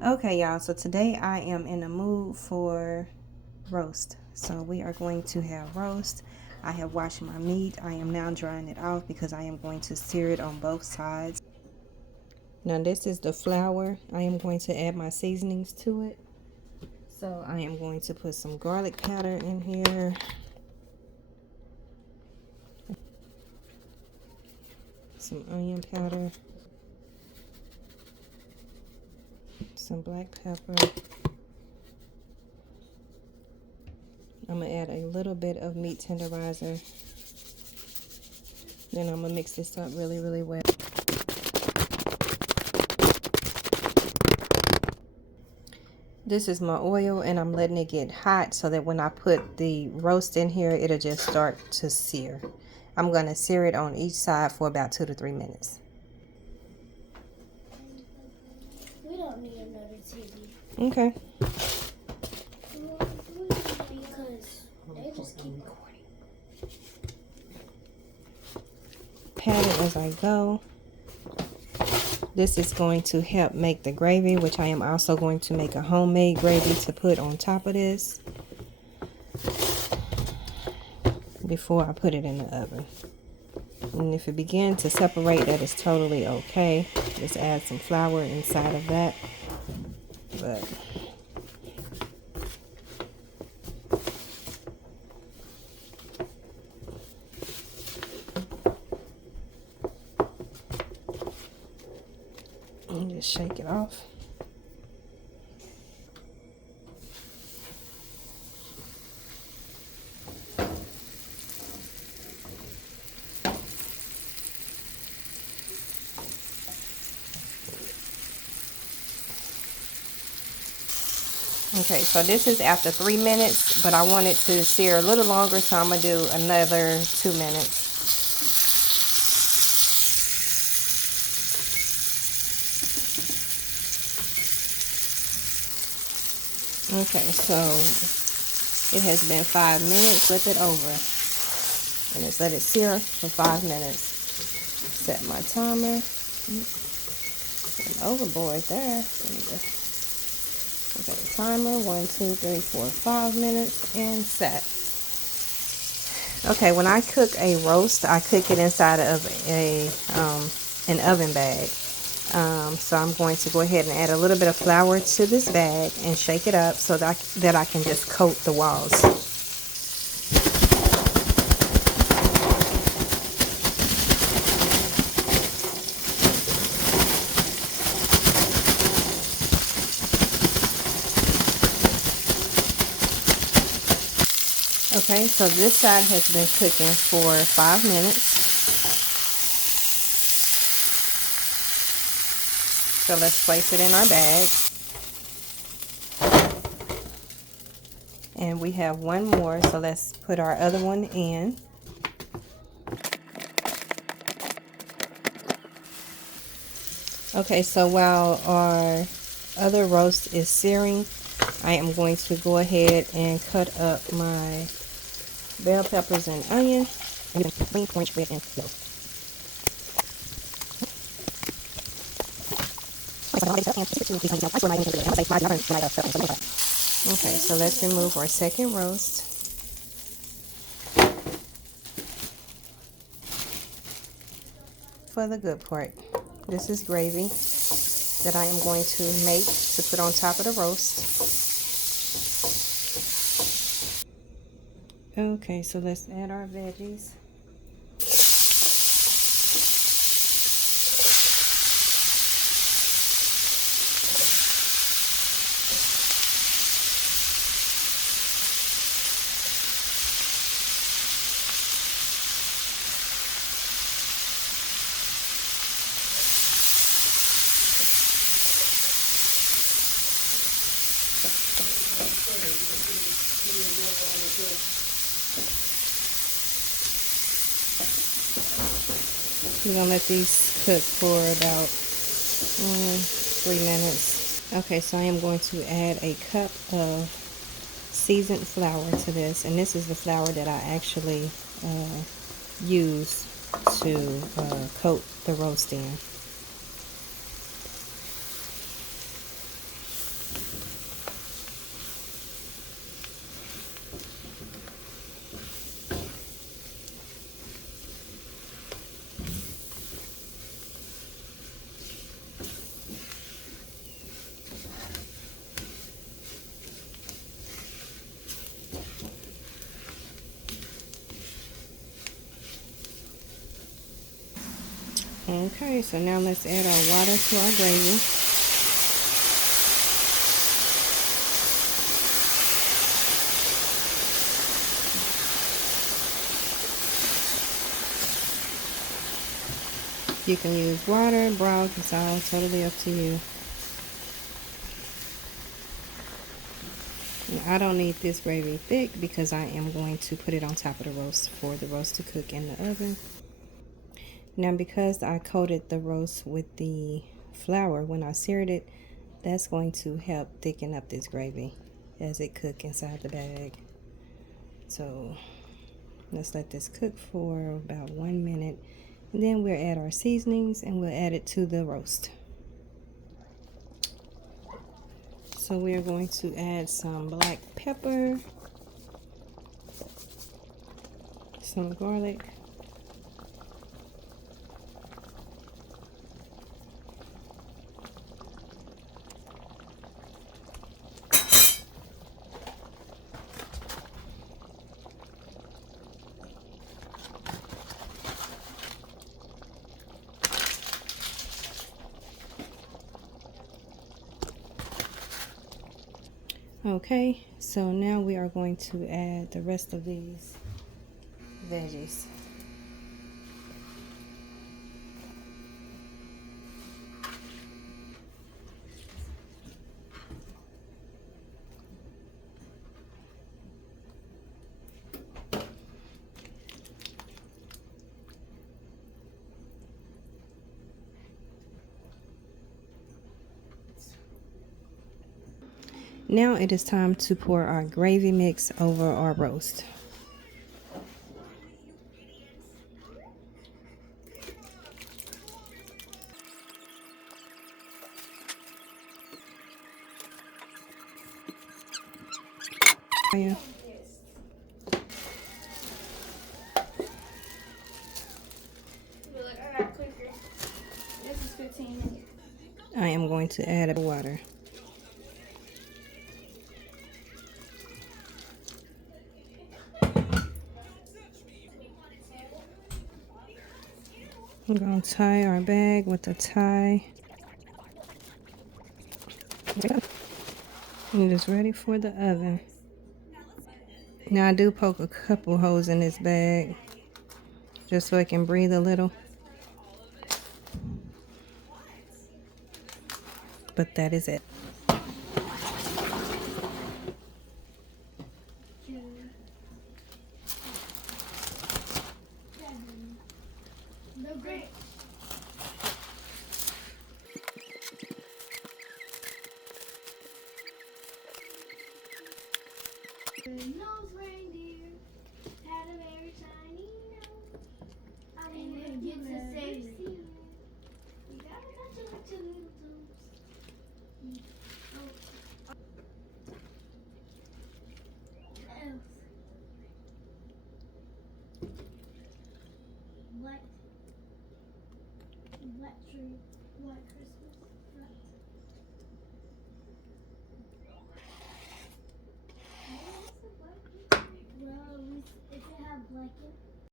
Okay, y'all, so today I am in the mood for roast. So we are going to have roast. I have washed my meat. I am now drying it off because I am going to sear it on both sides. Now this is the flour. I am going to add my seasonings to it. So I am going to put some garlic powder in here. Some onion powder. Some black pepper. I'm going to add a little bit of meat tenderizer. Then I'm going to mix this up really, really well. This is my oil, and I'm letting it get hot so that when I put the roast in here, it'll just start to sear. I'm going to sear it on each side for about 2 to 3 minutes. We don't need another TV. Okay. Because they just keep recording. Pat it as I go. This is going to help make the gravy, which I am also going to make a homemade gravy to put on top of this before I put it in the oven. And if it begins to separate, that is totally okay. Just add some flour inside of that. But and just shake it off. Okay, so this is after 3 minutes, but I want it to sear a little longer, so I'm going to do another 2 minutes. Okay, so it has been 5 minutes. Flip it over and just let it sear for 5 minutes. Set my timer. Overboard there. Okay, timer 1, 2, 3, 4, 5 minutes and set. Okay, when I cook a roast, I cook it inside of an oven bag. So I'm going to go ahead and add a little bit of flour to this bag and shake it up so that I can just coat the walls. Okay, so this side has been cooking for 5 minutes. So let's place it in our bag. And we have one more, so let's put our other one in. Okay, so while our other roast is searing, I am going to go ahead and cut up my bell peppers and onion. Okay, so let's remove our second roast. For the good part, this is gravy that I am going to make to put on top of the roast. Okay, so let's add our veggies. We're gonna let these cook for about 3 minutes. Okay, so I am going to add a cup of seasoned flour to this, and this is the flour that I actually use to coat the roast in. Okay, so now let's add our water to our gravy. You can use water, broth, it's all totally up to you. And I don't need this gravy thick because I am going to put it on top of the roast for the roast to cook in the oven. Now because I coated the roast with the flour when I seared it, that's going to help thicken up this gravy as it cooks inside the bag. So let's let this cook for about 1 minute. And then we'll add our seasonings and we'll add it to the roast. So we are going to add some black pepper, some garlic, okay, so now we are going to add the rest of these veggies. Now it is time to pour our gravy mix over our roast. Yeah. I am going to add water. I'm going to tie our bag with a tie. And it is ready for the oven. Now I do poke a couple holes in this bag just so it can breathe a little. But that is it. No, great. The nose reindeer had a very shiny nose. And it gets a safety. You gotta touch it with your little toes. Else. What? What tree? What Christmas? What? Well, if it had blanket.